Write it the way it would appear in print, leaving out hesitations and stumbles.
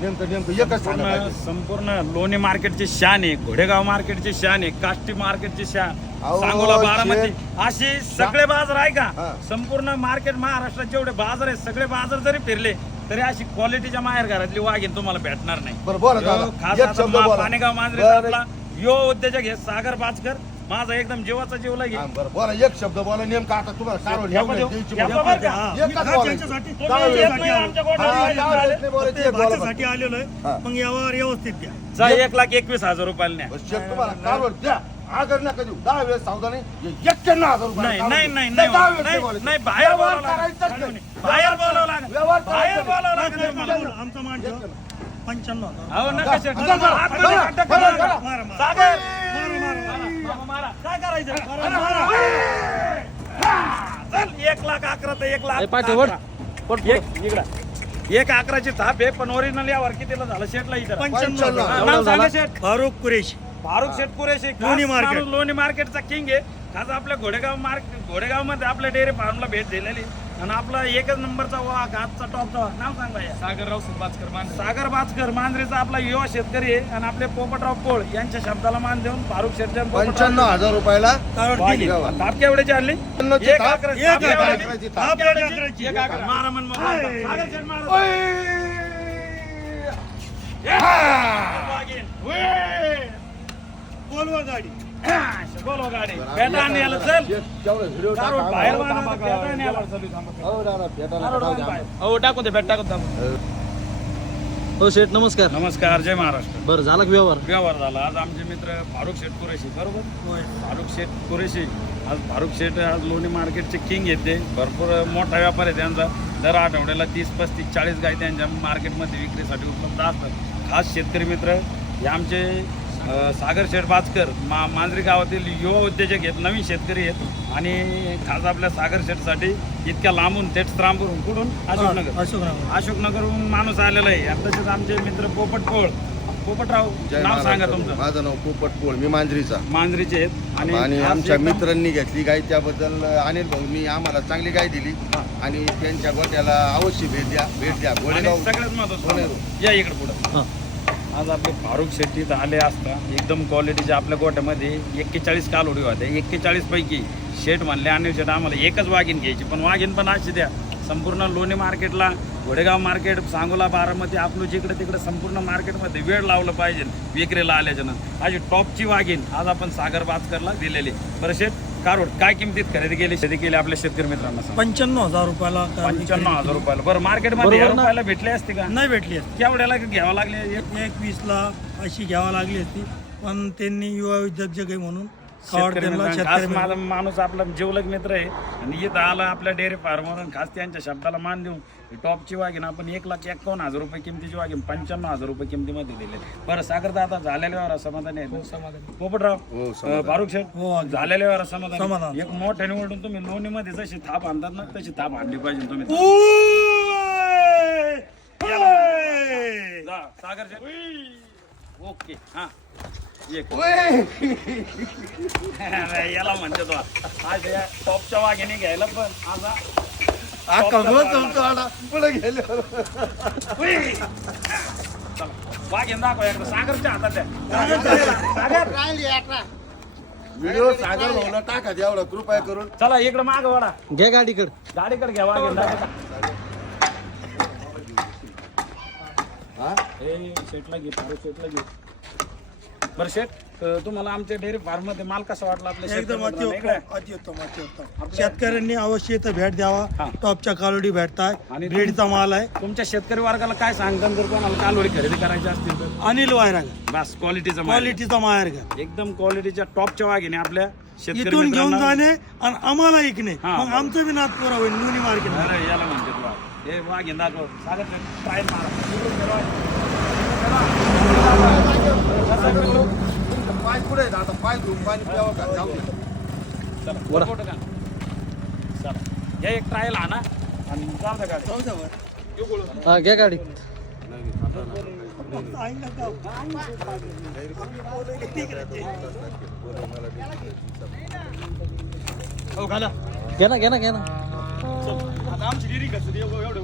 नेमकं एकच सांगा. संपूर्ण लोणी मार्केटची शान आहे, घोडेगाव मार्केटची शान आहे, काष्टी मार्केटची शान, अहो, सांगोला बारामती, शेत- अशी सगळे बाजार आहे हा. का? संपूर्ण मार्केट महाराष्ट्रात जेवढे बाजार आहेत सगळे बाजार जरी फिरले तरी अशी क्वालिटीच्या माहेर घरातली वाघीण तुम्हाला भेटणार नाही. बरं बोला दादा. यो खास एक आता शब्द बोला. पाणेगाव मांजरे बरं. आपला यो उद्योजक हे सागर बाचकर माझा एकदम जीवाचा जीव हा, लागेल. बरं बोला एक शब्द बोला नेमका आता तुम्हाला कारवड घ्या बरं, द्यायची घ्या बोला. बरं का? एकच बोलायचं. तुम्ही काय येत वेळ? नाही आमच्या हा, गोठ्यात. काय वेळ नाही बोलायचं, एक बोला बरं. साठी आलेलो हा. आहे मग यावर व्यवस्थित द्या. जा 1,21,000 रुपयाला न्या. बस शेत तुम्हाला कारवड द्या. आगर नका देऊ. 10 वेळेस सावधान आहे. 91,000 रुपये नाही कारवड नाही देऊ. नाही नाही, 10 वेळेस नाही बोलायचं. नाही बाहेर व्यवहार बोलावं करायचाच लागेल. नाही. बाहेर बोलावं लागेल. व्यवहार बाहेर करायचा बोलावं नाही. लागेल तुम्हाला. आमचा मान ठेव 95,000. अहो नका शेट. करा, करा, आतमध्ये करा, खड्डा करा, करा. करा. मारा, मारा. सागर. मारा. मारा. काय करायचं चल 1,11,000 तर 1,11,000. 1,11,000ची थाप आहे पण ओरिजिनल यावर कितीला झालं शेटला इथं 95,000. नाव सांगा शेट. फारुख कुरेशी. फारुख शेट कुरेशी लोणी मार्केट. लोणी मार्केटचा किंग आहे. खास आपल्या घोडेगाव मध्ये आपल्या डेअरी फार्मला भेट दिलेली आणि आपला एकच नंबरचा वाघ आजचा टॉपचा वाघ. नाव सांग भैया. सागर बाचकर मांजरीचा आपला युवा शेतकरी आहे आणि आपले पोपटराव पोळ यांच्या शब्दाला मान देऊन फारुख शेटच्या 95,000 रुपयाला कारवड दिली. थाप केवढ्याची आणली? 95,000 एक थाप. अकरा. एक थाप अकरा. केवढ्याची? थाप केवढ्याची? एक अकरा. मारा मन मग. हाय. सागर शेट मारा. ओय! बोलवा गाडी. बोलवा गाडी. पेटा आणि याला चल. तेवढं व्हिडिओ टाका. कारवड बाहेर बांधा, पेटा आणि याला. हो दादा, भेटायला कारवड टाका बांध द्या. बाहेर. हो टाकून दे भेट टाकून दे. हो शेठ नमस्कार. नमस्कार, जय महाराष्ट्र. बरं झाला का व्यवहार? व्यवहार झाला. आज आमचे मित्र फारुख शेठ कुरेशी बरोबर. होय. फारुख शेठ कुरेशी आज फारुख शेठ आज लोणी मार्केटचे किंग येते. भरपूर मोठा व्यापार आहे त्यांचा. दर आठवड्याला 30, 35, 40 गाय त्यांच्या मार्केटमध्ये विक्रीसाठी उपलब्ध असतात. खास शेतकरी मित्र हे आमचे सागर शेठ बाचकर मांजरी गावातील युवा उद्योजक आहेत, नवीन शेतकरी आहेत आणि खास आपल्या सागर शेठसाठी इतक्या लांबून थेट त्रांबूरून कुठून अशोकनगर अशोकनगरहून माणूस आलेला आहे. आणि तसेच आमचे मित्र पोपटराव जय नाव सांगा महाराष्ट्र. तुमचं. माझं नाव पोपट पोळ, मी मांजरीचा. मांजरीचे आहेत आणि खास आमच्या एकदम- मित्रांनी घेतली गाय त्याबद्दल अनिल भाऊ मी आम्हाला चांगली गाय दिली आणि त्यांच्या गोट्याला अवश्य भेट द्या आणि गोडेगाव सगळ्यात महत्त्वाचं सोनेरू. या इकडे पुढे. हां. आज आपले फारुख शेट्टी इथं आले असता एकदम क्वालिटीचे आपल्या गोट्यामध्ये 41 कालोडी होते. 41 पैकी शेट म्हणले अनिल शेट आम्हाला एकच वाघीण घ्यायची पण वाघीण पण अशी द्या. संपूर्ण लोणी मार्केटला घोडेगाव मार्केट, सांगोला, बारामती, आपलं जिकडे तिकडे संपूर्ण मार्केटमध्ये वेळ लावलं पाहिजे विक्रीला आल्याच्यानं अशी टॉपची वाघीण आज आपण सागर बाचकरला दिलेली. बरं शेट कारवड काय किमतीत खरेदी केली आपल्या शेतकरी मित्रांना सांगा. 95,000 रुपयाला कारवड 95,000 रुपयाला. बरं मार्केटमध्ये बरोबर ना? रुपयाला भेटली असते का? नाही भेटली असती. केवढ्याला घ्यावं लागले? 21,ला अशी घ्यावा लागली असती पण त्यांनी युवा उद्योजक आहे म्हणून कारवड शेतकरी त्यांना मित्रांनो, खास शेतकरी माझा माणूस आपला जीवलग मित्र आहे आणि इथं आला आपल्या डेअरी फार्मवरून खास त्यांच्या शब्दाला मान देऊन टॉपची वाघीण आपण 1,51,000 रुपये किमतीची वाघीण 95,000 रुपये किमतीमध्ये दिले. बरं सागर दादा झालेल्यावर समाधानी आहे? पोपटराव हो, समाधान. फारुख शेठ हो, अगदी. झालेल्यावर समाधान. समाधान. एक मोठ्या निवडून तुम्ही लोणीमध्ये जशी थाप आणतात ना तशी थाप आणली पाहिजे तुम्ही. जा, सागर शेठ. ओके हा एक. अरे, याला म्हणते तो आज या टॉपच्या वाघिणी घ्यायला पण आता पुढे गेले वाघीण दाखवा एकदा सागरच्या हातात द्या. सागर व्हिडिओ सागर भाऊला टाका एवढा कृपया करून. चला इकडे माग वाडा घ्या गाडीकडे. गाडीकडे घ्या वाघीण दाखवा. हा? ए शेटला घे शेटला घे. बरं शेट तुम्हाला आमच्या डेअरी फार्म मध्ये माल कसा वाटला आपल्या एकदम शेतकरी मित्रांना? इकडे. अतिउत्तम. शेतकऱ्यांनी अवश्य इथं भेट द्यावा. हा. टॉपच्या कालोडी भेटताय आणि ब्रीडचा माल आहे. तुमच्या शेतकरी वर्गाला काय सांगता जर कोणाला कालोडी खरेदी करायची असतील तर? अनिल वायराग बस क्वालिटीचा माल. क्वालिटीचा माहेर घ्या. एकदम क्वालिटीच्या टॉपच्या वाघिणी आपल्या शेतकरी इथून घेऊन मित्रांना. जाणे आणि आम्हाला ऐकणे हा. मग आमचं बी नाथ पुरा होईल लोणी मार्केट. अरे याला म्हणते तुला हे वाघीण दाखव. सागर ट्रायल मारा. पाय पुढे आहेत, आता पाय धुवून पाणी प्यावं का? जाऊ दे. चला बोट का? चला या एक ट्रायल आणा आणि जाऊ द्या गाडी. जाऊ द्या बरं. हा घ्या गाडी. फक्त ऐक नका. घ्या ना घ्या ना घ्या ना. आता आमची डिरी कसं एवढं